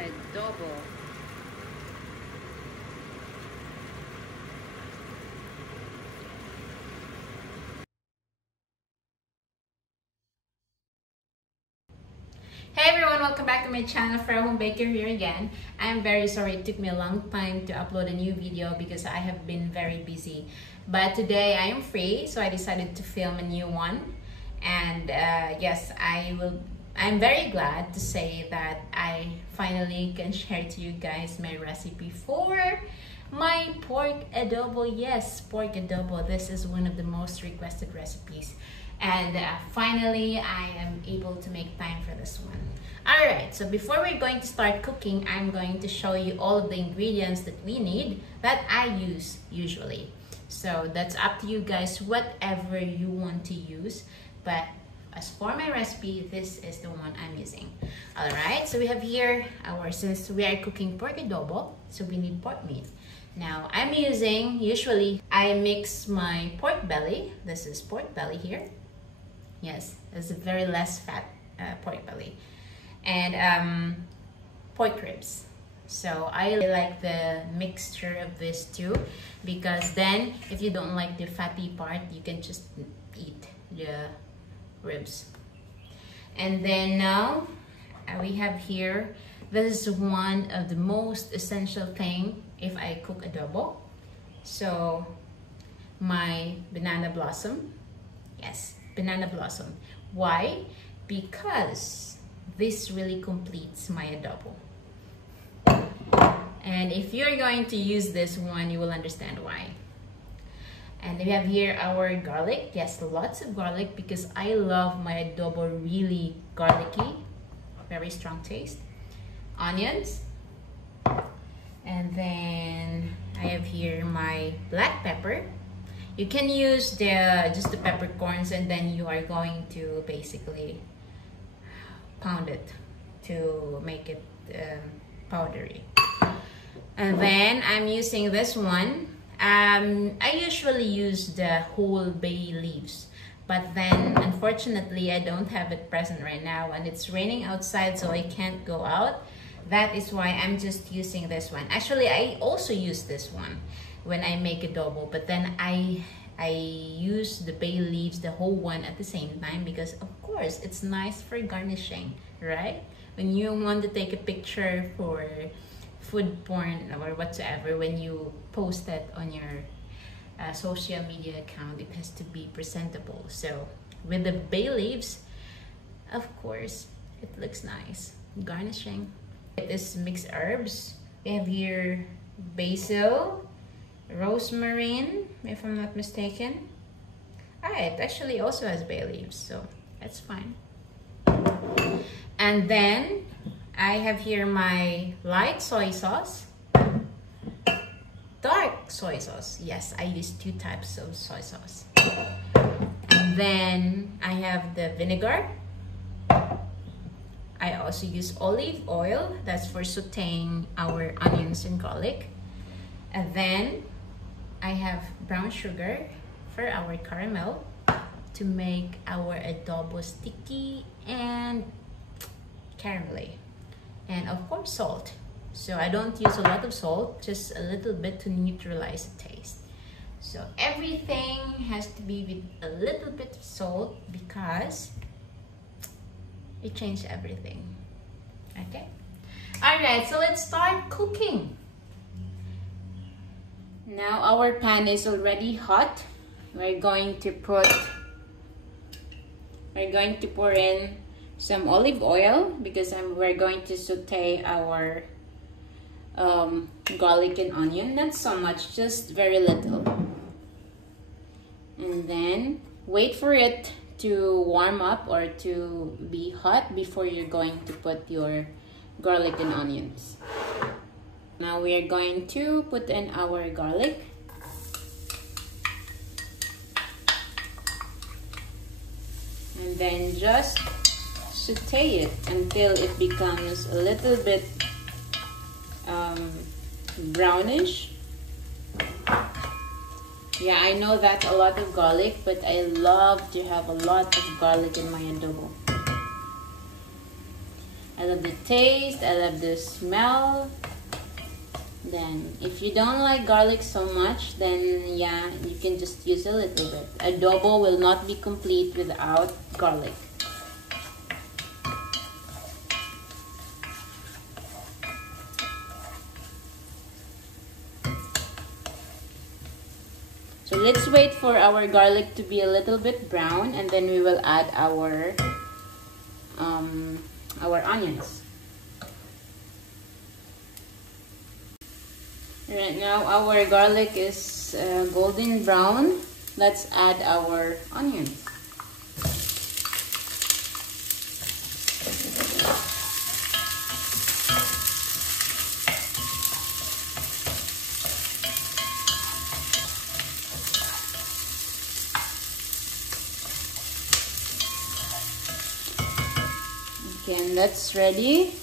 adobo. Hey everyone, welcome back to my channel, Frau Baker here again. I'm very sorry it took me a long time to upload a new video because I have been very busy. But today I am free, so I decided to film a new one. And yes, I'm very glad to say that I finally can share to you guys my recipe for my pork adobo. Yes, pork adobo. This is one of the most requested recipes. And finally, I am able to make time for this one. Alright, so before we're going to start cooking, I'm going to show you all of the ingredients that we need that I use usually. So that's up to you guys, whatever you want to use. But as for my recipe, this is the one I'm using. Alright, so we have here since we are cooking pork adobo, so we need pork meat. Now, I'm using, usually, I mix my pork belly. This is pork belly here. Yes, it's a very less fat pork belly. And pork ribs. So I like the mixture of these two because then if you don't like the fatty part, you can just eat the ribs. And then now we have here, this is one of the most essential thing if I cook adobo. So my banana blossom. Yes, banana blossom. Why? Because this really completes my adobo. And if you're going to use this one, you will understand why. And we have here our garlic. Yes, lots of garlic because I love my adobo really garlicky, very strong taste. Onions. And then I have here my black pepper. You can use just the peppercorns, and then you are going to basically pound it to make it powdery. And then I'm using this one. I usually use the whole bay leaves, but then unfortunately I don't have it present right now and it's raining outside, so I can't go out. That is why I'm just using this one. Actually, I also use this one when I make adobo, but then I use the bay leaves, the whole one at the same time, because of course it's nice for garnishing, right? When you want to take a picture for food porn or whatsoever, when you post that on your social media account, it has to be presentable. So with the bay leaves, of course, it looks nice. Garnishing. It is mixed herbs. We have here basil, rosemary, if I'm not mistaken. It actually also has bay leaves, so that's fine. And then I have here my light soy sauce, dark soy sauce. Yes, I use 2 types of soy sauce. And then I have the vinegar. I also use olive oil. That's for sauteing our onions and garlic. And then I have brown sugar for our caramel to make our adobo sticky and caramelly. And of course salt. So I don't use a lot of salt, just a little bit to neutralize the taste. So everything has to be with a little bit of salt because it changed everything. Okay. Alright, so let's start cooking. Now our pan is already hot. We're going to pour in some olive oil because we're going to saute our garlic and onion. Not so much, just very little. And then wait for it to warm up or to be hot before you're going to put your garlic and onions. Now we are going to put in our garlic. And then just saute it until it becomes a little bit brownish. Yeah, I know that's a lot of garlic, but I love to have a lot of garlic in my adobo. I love the taste, I love the smell. Then if you don't like garlic so much, then yeah, you can just use a little bit. Adobo will not be complete without garlic. So let's wait for our garlic to be a little bit brown, and then we will add our onions. Right now our garlic is golden brown. Let's add our onions. Okay, and that's ready.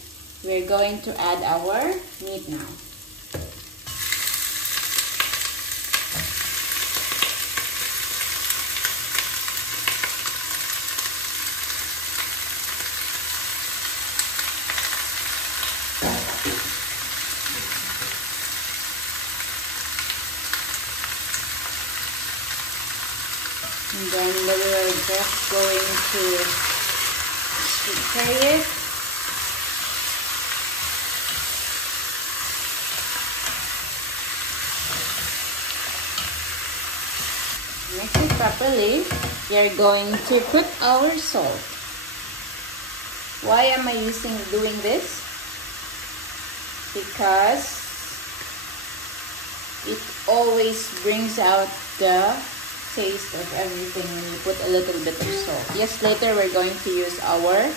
We're going to add our meat now. And then we are just going to prepare it. Mix it properly. We are going to put our salt. Why am I doing this? Because it always brings out the taste of everything when you put a little bit of salt. Yes, later we're going to use our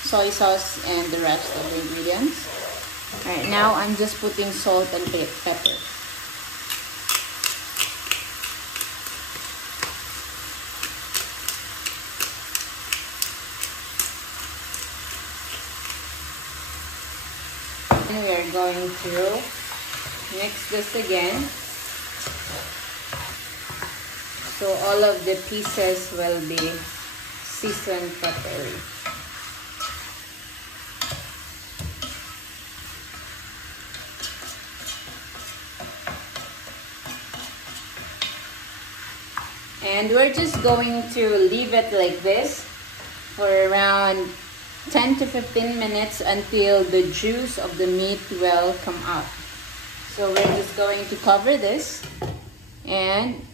soy sauce and the rest of the ingredients. Alright, now I'm just putting salt and pepper. And we are going to mix this again, so all of the pieces will be seasoned properly. And we're just going to leave it like this for around 10 to 15 minutes until the juice of the meat will come out. So we're just going to cover this and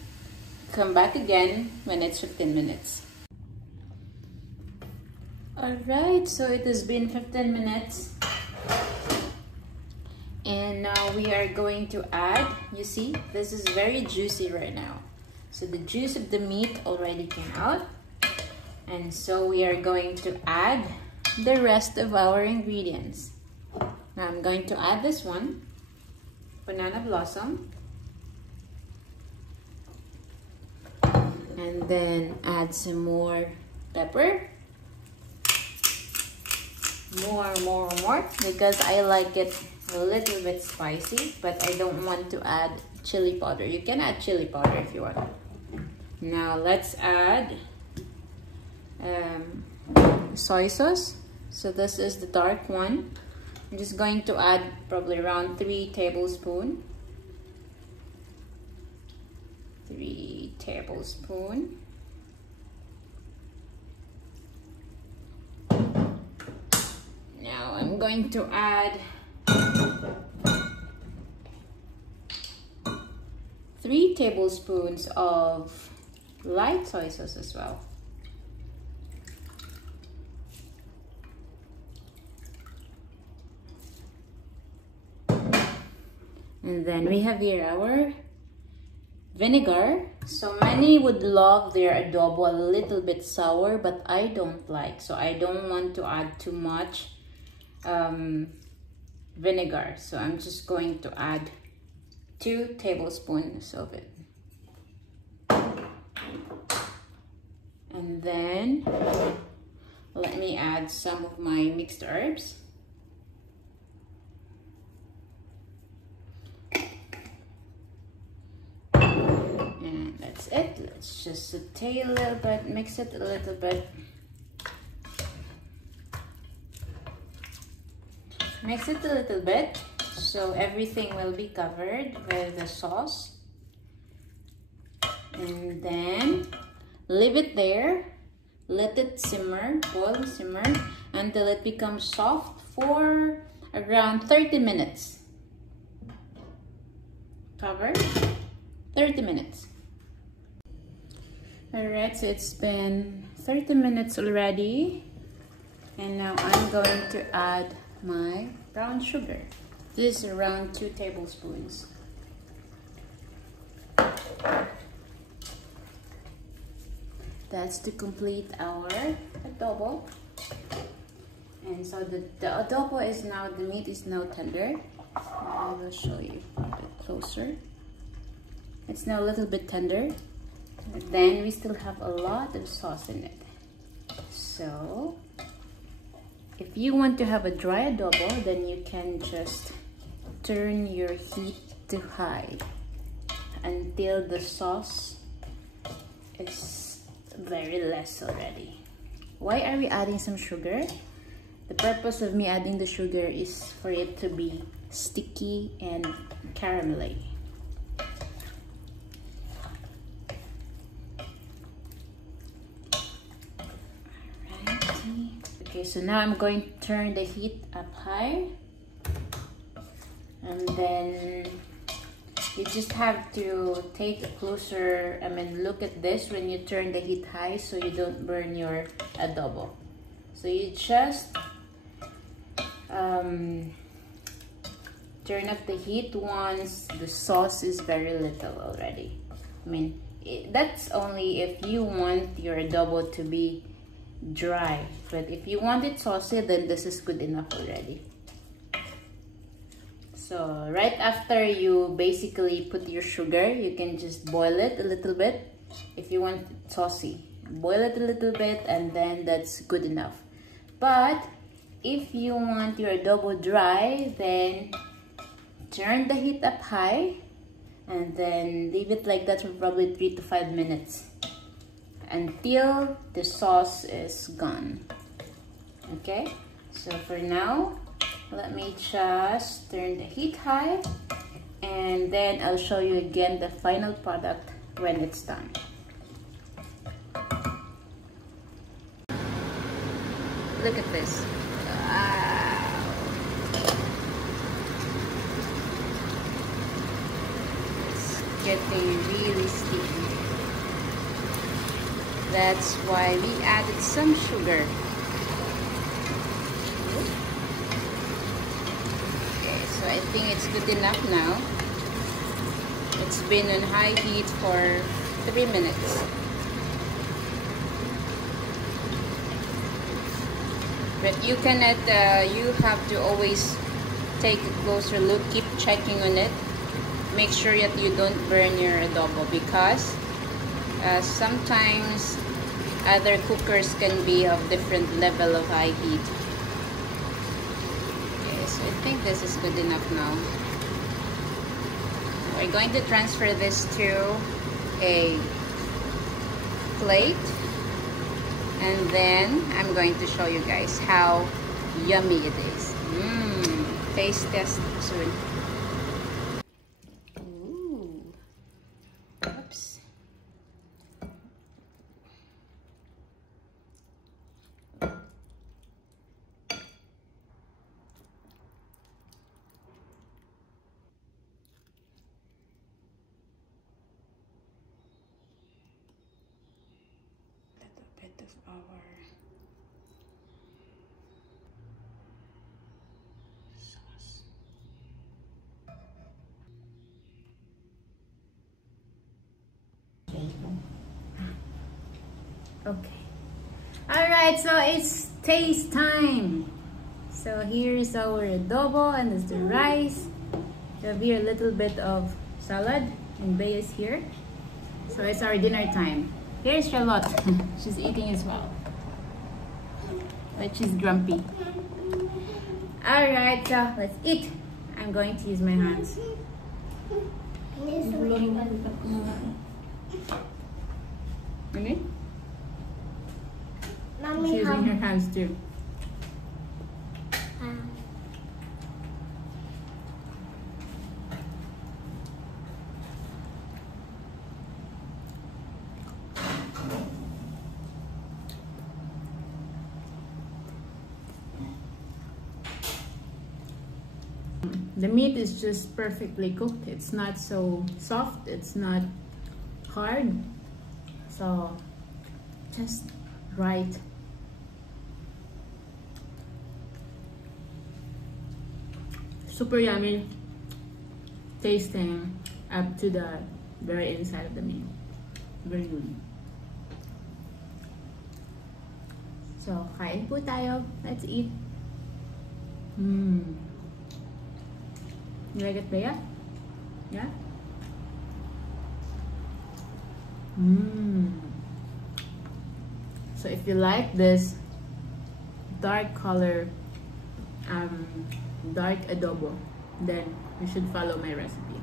come back again when it's 15 minutes. Alright, so it has been 15 minutes. And now we are going to add, you see, this is very juicy right now. So the juice of the meat already came out. And so we are going to add the rest of our ingredients. Now I'm going to add this one, banana blossom. And then add some more pepper. More, because I like it a little bit spicy, but I don't want to add chili powder. You can add chili powder if you want. Now let's add soy sauce. So this is the dark one. I'm just going to add probably around 3 tablespoons. 3 tablespoons. Now I'm going to add 3 tablespoons of light soy sauce as well. And then we have here our vinegar. So many would love their adobo a little bit sour, but I don't like. So I don't want to add too much vinegar. So I'm just going to add 2 tablespoons of it. And then let me add some of my mixed herbs. And that's it. Let's just saute a little bit, mix it a little bit. Mix it a little bit so everything will be covered with the sauce. And then leave it there. Let it simmer, boil, simmer until it becomes soft for around 30 minutes. Cover 30 minutes. Alright, so it's been 30 minutes already. And now I'm going to add my brown sugar. This is around 2 tablespoons. That's to complete our adobo. And so the adobo is now, the meat is now tender. I will show you a bit closer. It's now a little bit tender. And then we still have a lot of sauce in it. So if you want to have a dry adobo, then you can just turn your heat to high until the sauce is very less already. Why are we adding some sugar? The purpose of me adding the sugar is for it to be sticky and caramelly. Alrighty. Okay, so now I'm going to turn the heat up high, and then you just have to take a closer, look at this when you turn the heat high so you don't burn your adobo. So you just turn up the heat once the sauce is very little already. That's only if you want your adobo to be dry. But if you want it saucy, then this is good enough already. So right after you basically put your sugar, you can just boil it a little bit. If you want it saucy, boil it a little bit, and then that's good enough. But if you want your adobo dry, then turn the heat up high and then leave it like that for probably 3 to 5 minutes until the sauce is gone. Okay, so for now, let me just turn the heat high, and then I'll show you again the final product when it's done. Look at this. Wow. It's getting really sticky. That's why we added some sugar. So I think it's good enough now. It's been on high heat for 3 minutes. But you cannot, you have to always take a closer look, keep checking on it. Make sure that you don't burn your adobo, because sometimes other cookers can be of different level of high heat. So I think this is good enough now. We're going to transfer this to a plate, and then I'm going to show you guys how yummy it is. Taste test soon. Ooh. Oops. Of our sauce. Okay. Alright, so it's taste time. So here's our adobo, and there's the rice. We have here a little bit of salad, and Bea is here. So it's our dinner time. Here's Charlotte. She's eating as well, but she's grumpy. Alright, so let's eat. I'm going to use my hands. Really? She's using her hands too. The meat is just perfectly cooked. It's not so soft, it's not hard, so just right. Super yummy tasting up to the very inside of the meat. Very good. So, kain po tayo. Let's eat. You like it, Bea? Yeah? So if you like this dark color, dark adobo, then you should follow my recipe.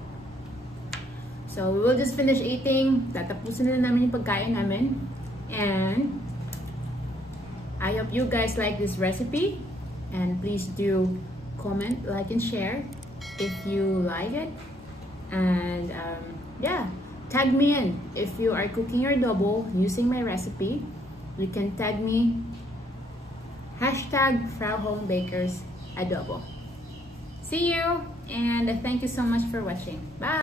So we will just finish eating. Tatapusin na namin yung pagkain namin. And I hope you guys like this recipe. And please do comment, like, and share if you like it. And yeah, tag me in if you are cooking your adobo using my recipe. You can tag me #FrauHomeBakers Adobo. See you, and thank you so much for watching. Bye.